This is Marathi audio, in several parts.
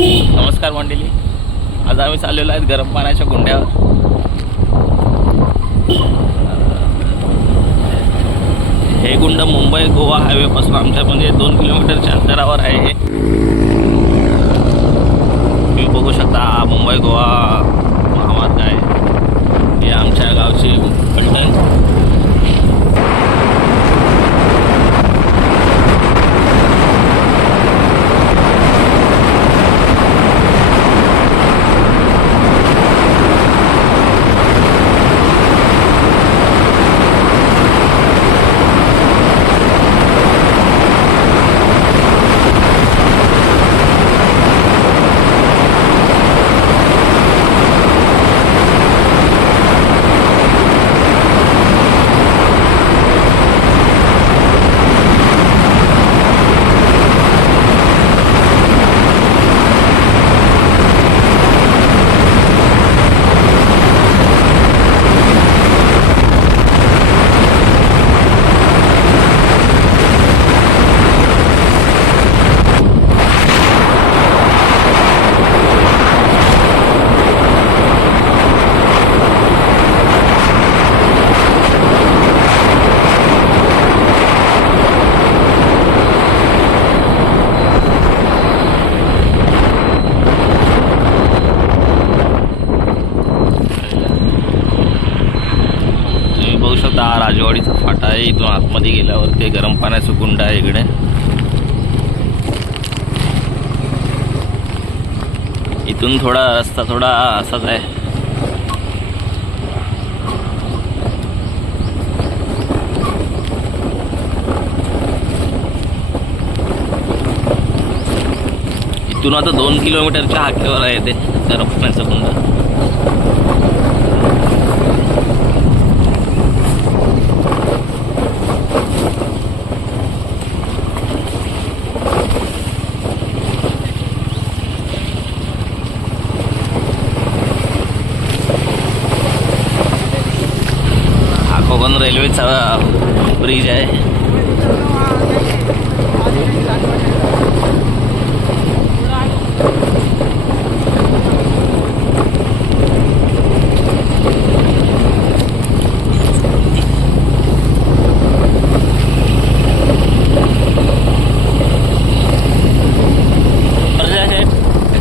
नमस्कार मंडळी, आज आम्ही चाललेलो आहेत गरम पाण्याच्या कुंड्यावर. हे कुंड मुंबई गोवा हायवेपासून आमच्या म्हणजे 2 किलोमीटरच्या अंतरावर आहे. तुम्ही बघू शकता मुंबई गोवा महामार्ग आहे. हे आमच्या गावची पलटण. हा राजवाडीचा फाटा आहे. इथून आतमध्ये गेल्यावर ते गरम पाण्याचं कुंड आहे. इकडे इथून थोडा रस्ता थोडा असाच आहे. इथून आता 2 किलोमीटरच्या हाकेवर आहे ते गरम पाण्याचं कुंड. कोकण रेल्वेचा ब्रिज आहे.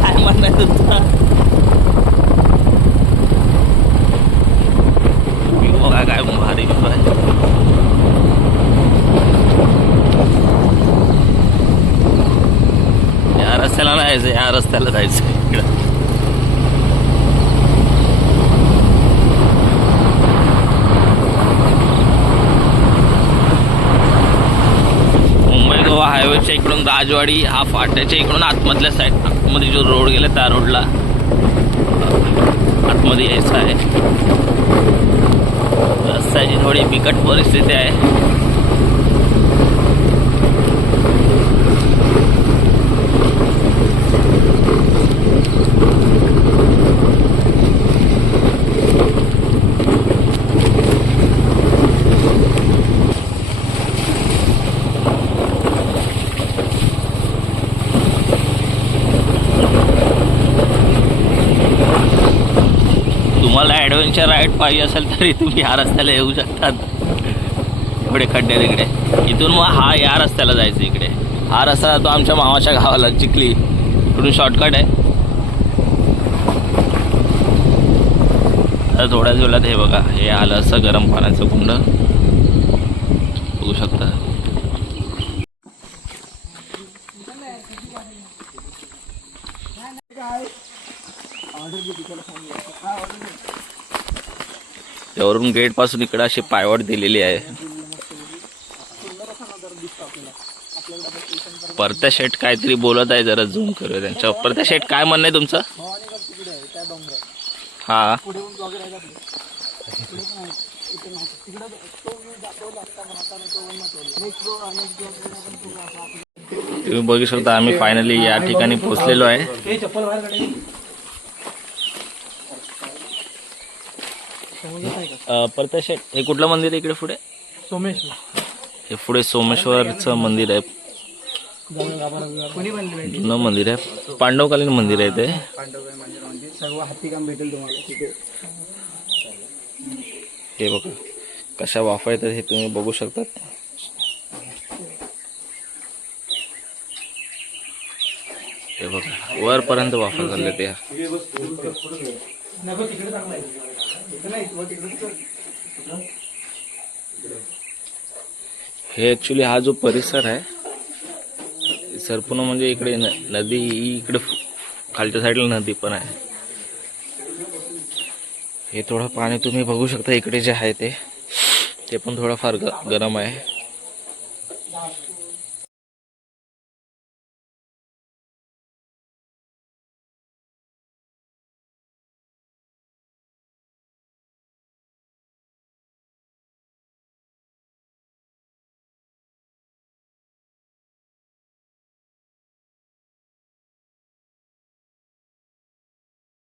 काय म्हणणं तुमचं? काय भारी आहे. या रस्त्याला नाही जायचं, या रस्त्याला जायचं. मुंबई गोवा हायवेच्या इकडून राजवाडी हा फाट्याच्या इकडून आतमधल्या साईड, आतमध्ये जो रोड गेला त्या रोडला आतमध्ये यायचं आहे. रस्त्याची थोडी बिकट परिस्थिती आहे. तुम्हाला ॲडव्हेंचर राईड पाहिजे असेल तरी तुम्ही ह्या रस्त्याला येऊ शकतात. एवढे खड्डे तिकडे. इथून मग हा या रस्त्याला जायचं. इकडे हा रस्ता जातो आमच्या मामाच्या गावाला चिखली. इकडून शॉर्टकट आहे. तर थोड्याच वेळात हे बघा, हे आलं असं गरम पाण्याचं कुंड बघू शकता. त्यावरून गेट पासून इकडे अशी पायवाट दिलेली आहे. परत्या शेठ काहीतरी बोलत आहे, जरा झूम करूया त्यांच्या. परत्या शेठ काय म्हणणं आहे तुमचं? हा, तुम्ही बघू शकता आम्ही फायनली या ठिकाणी पोहोचलेलो आहे. परत्या शेठ, हे कुठलं मंदिर आहे इकडे पुढे? सोमेश्वर. हे पुढे सोमेश्वरचं मंदिर आहे. कोणी बनले पाहिजे जुनं मंदिर आहे, पांडवकालीन मंदिर आहे ते. पांडवकालीन मंदिर म्हणजे सर्व हत्तीकाम भेटेल तुम्हाला तिथे. हे बघा कशा वाफा येतात हे तुम्ही बघू शकतात. हे बघा वरपर्यंत वाफा झाले त्या. हे ॲक्च्युली हा जो परिसर आहे सरपूर्ण म्हणजे इकडे नदी, इकडे खालच्या साईडला नदी पण आहे. हे थोडं पाणी तुम्ही बघू शकता इकडे जे आहे ते पण थोडं फार गरम आहे.